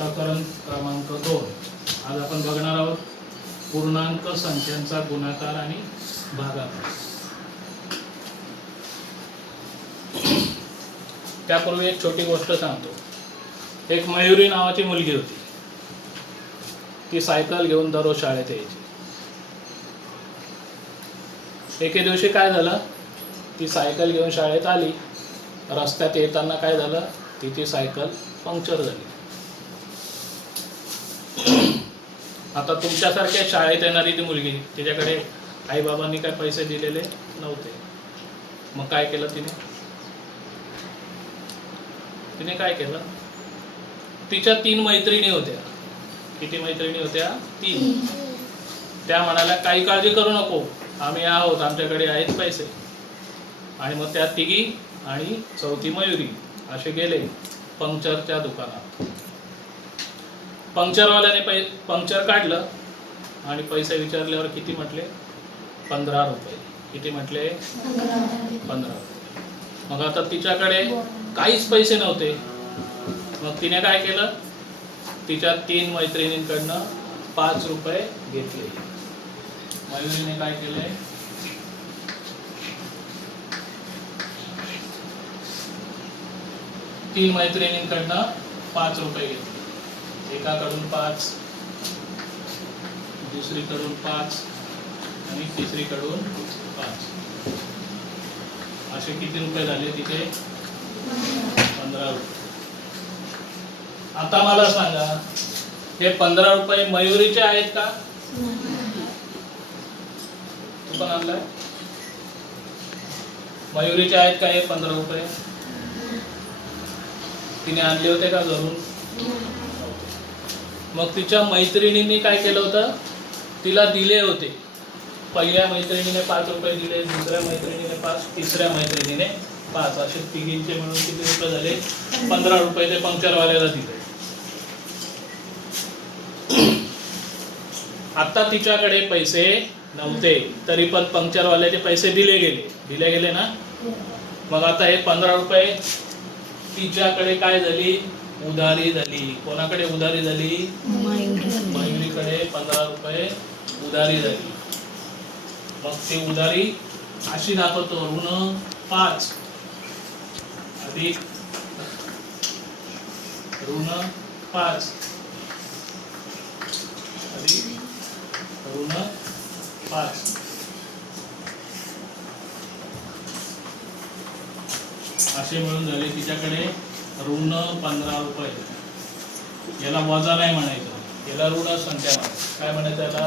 प्रकरण क्रमांक 2. आज आपण बघणार आहोत पूर्णांक संख्यांचा गुणाकार आणि भागाकार. त्यापूर्वी एक छोटी गोष्ट सांगतो. एक मयुरी नावाची मुलगी होती. ती सायकल घेऊन दररोज शाळेत यायची. एके दिवशी काय झालं, ती सायकल घेऊन शाळेत आली. रस्त्यात येताना काय झालं, तिची सायकल पंक्चर झाली. आता तुमच्यासारख्या शाळेत येणारी ती मुलगी, तिच्याकडे आईबाबांनी काय पैसे दिलेले नव्हते. मग काय केलं तिने काय केलं, तिच्या 3 मैत्रिणी होत्या. किती मैत्रिणी होत्या? 3. त्या म्हणाल्या काही काळजी करू नको, आम्ही आहोत, आमच्याकडे आहेत पैसे. आणि मग त्या 3 आणि 4थी मयुरी असे गेले पंक्चरच्या दुकानात. पंक्चरवाल्याने पंक्चर काढलं आणि पैसे विचारल्यावर किती म्हटले? 15 रुपये. किती म्हटले? 15 रुपये. मग आता तिच्याकडे काहीच पैसे नव्हते. मग तिने काय केलं, तिच्या 3 मैत्रिणींकडनं 5 रुपये घेतले. मयुरीने काय केलंय, 3 मैत्रिणींकडनं 5 रुपये घेतले. एकाकडून 5, दुसरीकडून 5 आणि तिसरीकडून 5. असे किती रुपये झाले तिथे? 15 रुपये. आता मला सांगा, हे 15 रुपये मयुरीचे आहेत का? तू पण आणलाय? मयुरीचे आहेत का हे 15 रुपये? तिने आणले होते का घरून? मग तिच्या मैत्रिणींनी काय केलं होतं, तिला दिले होते. पहिल्या मैत्रिणीने 5 रुपये दिले, दुसऱ्या मैत्रिणीने 5, तिसऱ्या मैत्रिणीने 5, असे तिघींचे मिळून किती रुपये झाले? 15 रुपये ते पंक्चरवाल्याला दिले. आता तिच्याकडे पैसे नव्हते, तरी पण पंक्चरवाल्याचे पैसे दिले गेले ना. मग आता हे 15 रुपये तिच्याकडे काय झाली? उधारी झाली. कोणाकडे उधारी झाली? मयुरीकडे 15 रुपये उधारी झाली. मग ती उधारी अशी दाखवतो, ऋण 5 अधिक ऋण 5 अधिक ऋण 5. असे मिळून झाले तिच्याकडे ऋण 15 रुपये. याला वजा नाही म्हणायचं, याला ऋण संख्या म्हणायचं. काय म्हणायचं याला?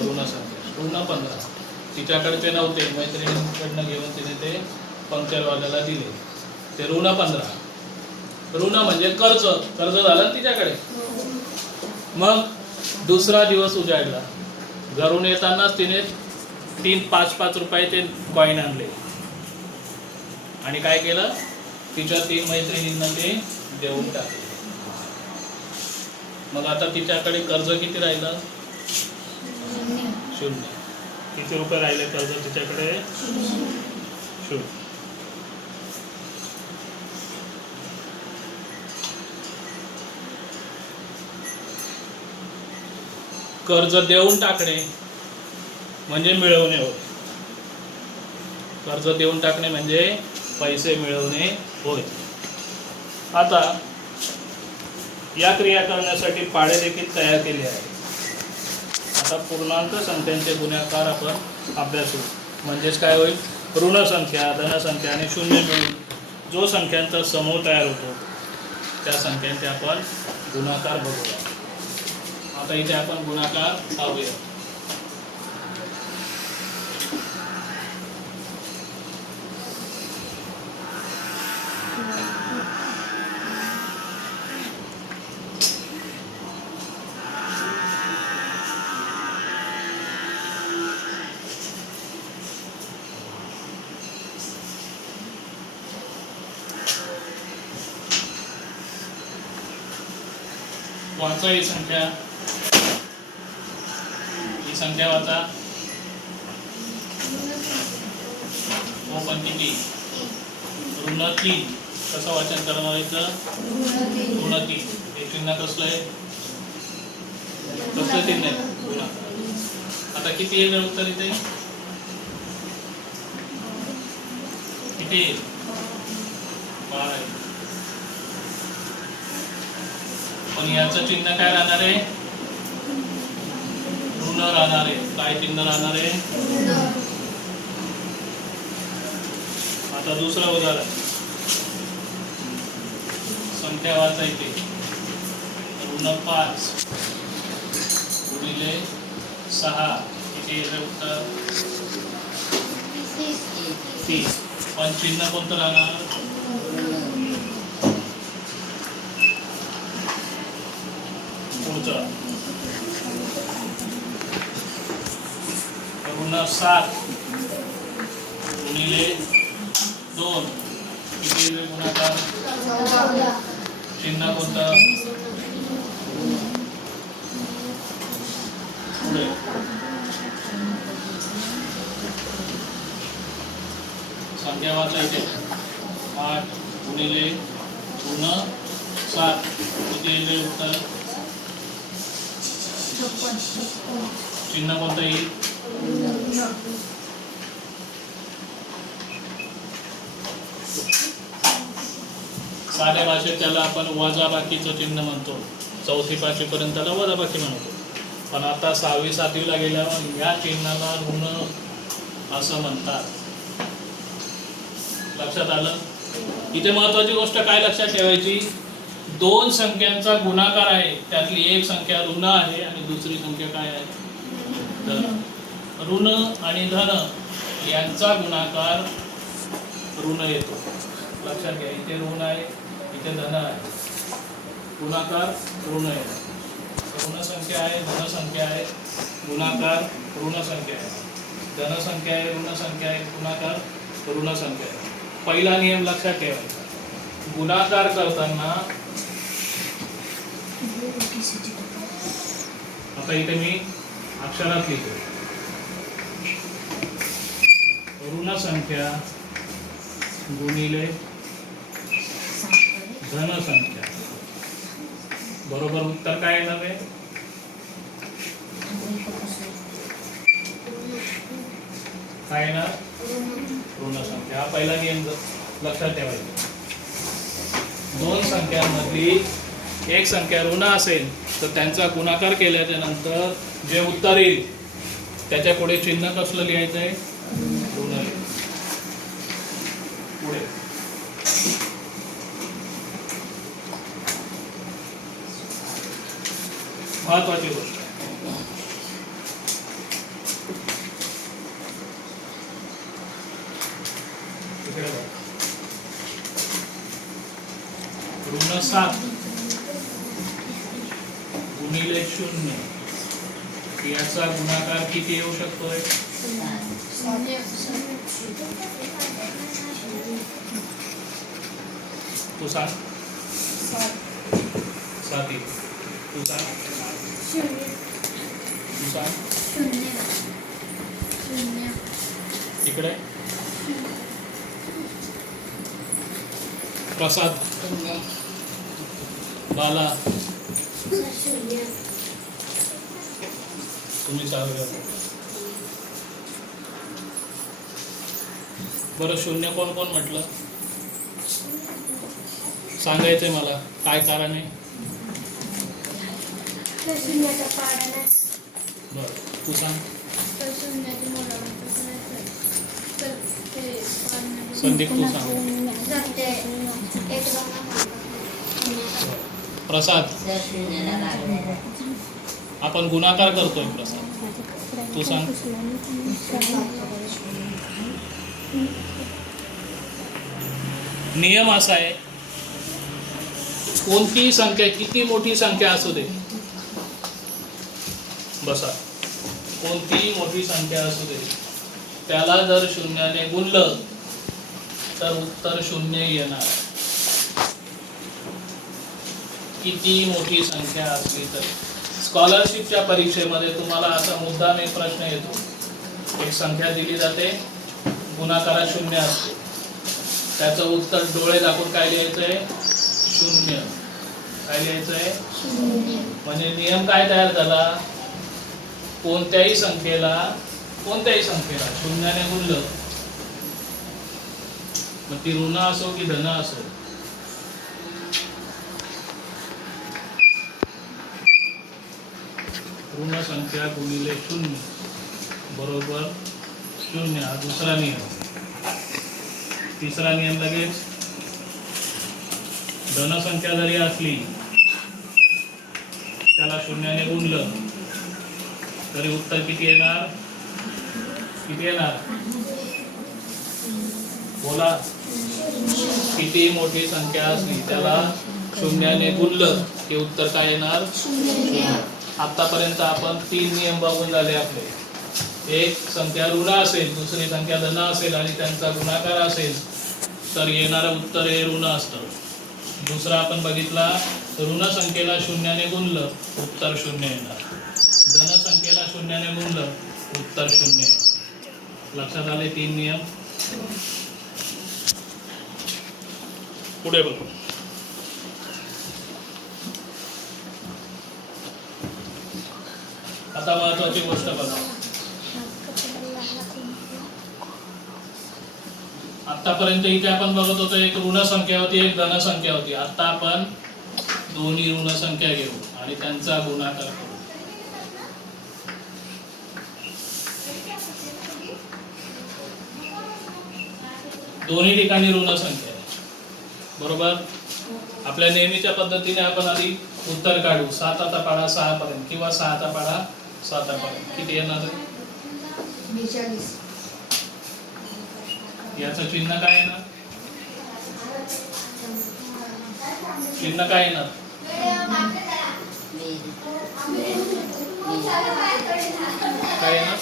ऋण संख्या. ऋण 15 तिच्याकडचे नव्हते, मैत्रिणींकडनं घेऊन तिने ते पंक्चरवाल्याला दिले. ते ऋण 15. ऋण म्हणजे कर्ज झालं तिच्याकडे. मग दुसरा दिवस उजाडला. घरून येतानाच तिने 5-5 रुपयाचे कॉईन आणले आणि काय केलं, तिच्या 3 मैत्रिणींना ते देऊन टाकले. मग आता तिच्याकडे कर्ज किती राहिलं? 0. किती रुपये राहिले कर्ज तिच्याकडे? 0. कर्ज देऊन टाकणे म्हणजे मिळवणे होय. कर्ज देऊन टाकणे म्हणजे पैसे मिळवणे होय. आता या क्रिया करण्यासाठी पाढे देखील तयार केले आहे. आता पूर्णांक संख्यांचे गुणाकार आपण अभ्यासू. म्हणजेच काय होईल, ऋण संख्या, धन संख्या आणि शून्य मिळून जो संख्यांचा समूह तयार होतो त्या संख्यांचे आपण गुणाकार बघूया. आता इथे आपण गुणाकार पाहूया. वाचा ही संख्या वाचा. तो पण किती? ऋण 3 कसं वाचन करणार आहे तर ऋण 3. हे चिन्ह कसलं आहे? कसलं चिन्ह आहे? गुणाकार. आता किती येईल उत्तर इथे? किती येईल? 12 आहे. पण याचं चिन्ह काय राहणार आहे? ऋण राहणार आहे. काय चिन्ह राहणार आहे? आता दुसरं उदाहरण, संख्या वाचायची. ऋण 5 गुणिले 6 किती येईल उत्तर? 30. पण चिन्ह कोणतं राहणार? पुढचं ऋण 7 गुणिले 2 किती येईल गुणाकार? चिन्ह कोणतं? पुढे संख्या वाचायचे. 8 गुणिले ऋण 7 किती येईल उत्तर? चिन्ह कोणतं येईल? साध्या भाषेत त्याला आपण वजाबाकीचं चिन्ह म्हणतो. 4थी 5वी पर्यंत त्याला वजाबाकी म्हणतो. पण आता 6वी 7वीला गेल्यावर या चिन्हाला ऋण असं म्हणतात. लक्षात आलं? इथे महत्वाची गोष्ट काय लक्षात ठेवायची? 2 संख्यांचा गुणाकार आहे, त्यातली एक संख्या ऋण आहे आणि दुसरी संख्या काय आहे? धन. ऋण आणि धन यांचा गुणाकार ऋण येतो. लक्षात घ्या, इथे ऋण आहे, इथे धन आहे, गुणाकार ऋण आहे. ऋण संख्या आहे, धन संख्या आहे, गुणाकार ऋण संख्या आहे. धन संख्या आहे, ऋण संख्या आहे, गुणाकार ऋण संख्या आहे. पहिला नियम लक्षात ठेवायचा, गुणाकार करताना आता इथे मी अक्षरात लिहितो. ऋण संख्या गुणिले धन संख्या बरोबर उत्तर काय येणार आहे? काय येणार? ऋण संख्या. हा पहिला नियम लक्षात ठेवायचा. 2 संख्यांमधली एक संख्या ऋण असेल तर त्यांचा गुणाकार केल्याच्या नंतर जे उत्तर येईल त्याच्या पुढे चिन्ह कसलं लिहायचं आहे? ऋण लिहायचं. पुढे महत्वाची गोष्ट ऋण 7 गुणिले 0 याचा गुणाकार किती येऊ शकतोय? तू सांग. 7. तू सांग. तू सांग. इकडे प्रसाद, बाला, तुम्ही चालू. बरं, 0 कोण कोण म्हटलं? सांगायचंय मला काय कारण आहे? बरं, तू सांग. संदीप, तू सांग. प्रसाद, आपण गुणाकार करतोय. प्रसाद, तू सांग. नियम असा आहे, कोणतीही संख्या किती मोठी संख्या असू दे, बसा, कोणतीही मोठी संख्या असू दे, त्याला जर 0ने गुणलं तर उत्तर 0 येणार. किती मोठी संख्या असली तरी. स्कॉलरशिपच्या परीक्षेमध्ये तुम्हाला असा मुद्दाम एक प्रश्न येतो, एक संख्या दिली जाते, गुणाकारात 0 असते, त्याचं उत्तर डोळे दाखवून काय लिहायचंय? शून्य. काय लिहायचंय? म्हणजे नियम काय तयार झाला? कोणत्याही संख्येला शून्याने गुणलं, मग ती ऋण असो की धन असो, ऋण संख्या गुणिले शून्य बरोबर शून्य. हा दुसरा नियम. तिसरा नियम लगेच, धन संख्या जरी असली त्याला शून्याने गुणलं तरी उत्तर किती येणार? बोला. किती मोठी संख्या असली त्याला शून्याने गुणलं की उत्तर काय येणार? आतापर्यंत आपण 3 नियम बघून झाले आपले. एक संख्या ऋण असेल, दुसरी संख्या धन असेल आणि त्यांचा गुणाकार असेल तर येणारं उत्तर हे ऋण असतं. दुसरा आपण बघितला, ऋण संख्येला शून्याने गुणलं उत्तर शून्य येणार, धन संख्येला शून्याने गुणलं उत्तर शून्य येणार. लक्षात आले 3 नियम. पुढे बघू. आता महत्वाची गोष्ट बघा. आतापर्यंत इथे आपण बघत होतो एक ऋण संख्या होती, एक धन संख्या होती. आता आपण दोन्ही ऋण संख्या घेऊ आणि त्यांचा गुणाकार करू. दोन्ही ठिकाणी ऋण संख्या आहे बरोबर. आपल्या नेहमीच्या पद्धतीने आपण आधी उत्तर काढू. 7 चा पाढा 6 पर्यंत किंवा 6 चा पाढा 7 पर्यंत किती येणार? 42. याचं चिन्ह काय येणार? चिन्ह काय येणार? काय येणार?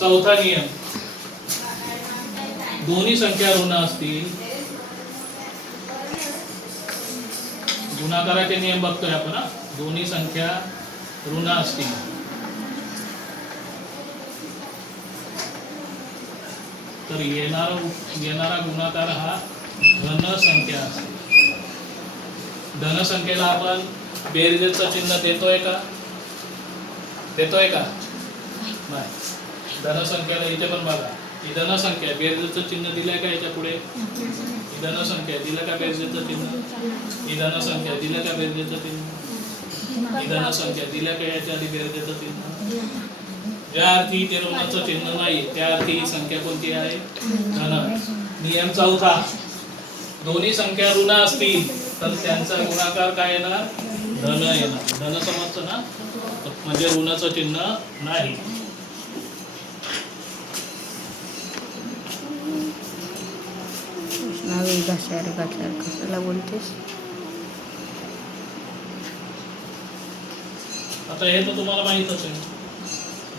चौथा नियम, दोन्ही संख्या ऋण असतील, गुणाकाराचे नियम बघतोय आपण. दोन्ही संख्या ऋण असतील तर येणारा गुणाकार हा धन संख्या असेल. धन संख्येला आपण बेरजेचं चिन्ह देतोय का? नाही. धन संख्याला इथे पण बघा, ही धन संख्या, बेरजेचं चिन्ह दिलंय का याच्या पुढे? ही धन संख्या दिलं का बेरजेचं चिन्ह? ही धन संख्या दिलं का बेरजेचं चिन्ह? ही धन संख्या दिल्या का याच्या आधी बेरजेचं चिन्ह? ज्या अर्थी ते ऋणाचं चिन्ह नाही त्या अर्थी ही संख्या कोणती आहे? धन. नियम चौथा, दोन्ही संख्या ऋण असतील तर त्यांचा गुणाकार काय येणार? धन येणार. धन समजतं ना, म्हणजे ऋणाचं चिन्ह नाही. कशाला बोलतेस? आता हे तर तुम्हाला माहितच आहे.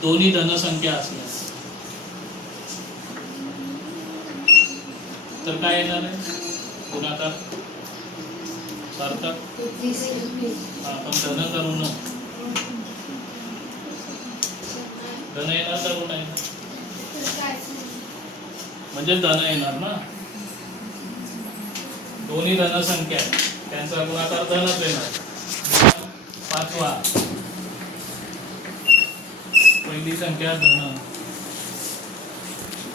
दोन्ही धन संख्या असल्यास तर काय येणार आहे? गुणाकार सारखा. आपण धन करू न, धन येणार तर ऋण येणार, म्हणजे धन येणार ना. दोन्ही धन संख्या त्यांचा गुणाकार धनच येणार. पाचवा, पहिली संख्या धन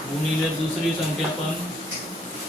गुणिले दुसरी संख्या पण